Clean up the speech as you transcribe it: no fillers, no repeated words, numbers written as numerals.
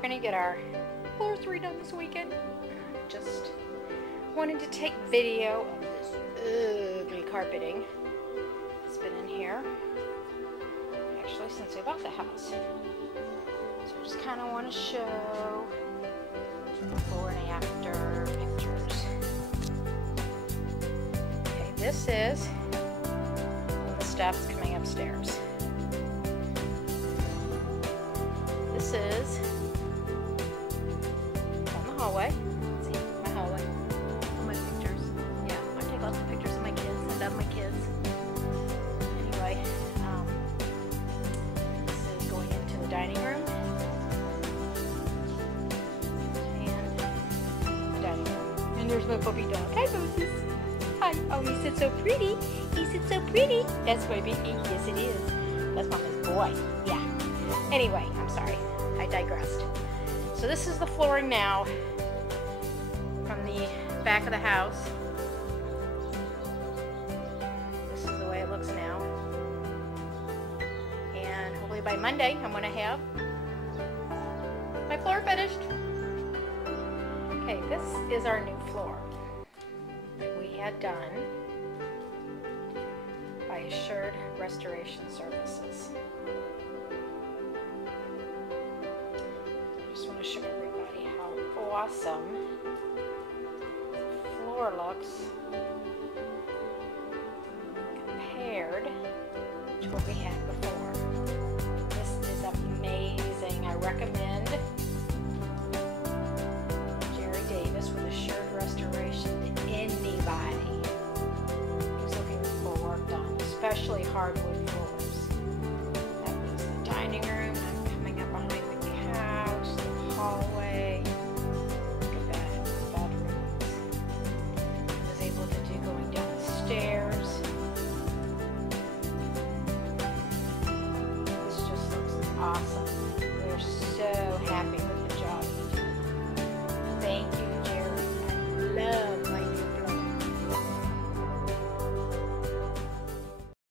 going to get our floors redone this weekend. Just wanted to take video of this ugly carpeting. It's been in here actually since we bought the house. So I just kind of want to show before and after pictures. Okay, this is the steps coming upstairs. This is on the hallway. See, my hallway. All my pictures. Yeah, I take lots of pictures of my kids. I love my kids. Anyway, this is going into the dining room. And the dining room. And there's my puppy dog. Hi, Moses. Hi. Oh, he sits so pretty. He sits so pretty. That's my baby. Yes, it is. That's Mama's boy. Yeah. Anyway, I'm sorry. I digressed. So this is the flooring now from the back of the house. This is the way it looks now. And hopefully by Monday I'm going to have my floor finished. Okay, this is our new floor that we had done by Assured Restoration Services. I just want to show everybody how awesome the floor looks compared to what we had before. This is amazing. I recommend Jerry Davis with Assured Restoration to anybody who's looking for work done, especially hardwood floors. That was the dining room. I'm coming up behind the couch, the hallway. Look at that, the bedrooms. I was able to do going down the stairs. This just looks awesome.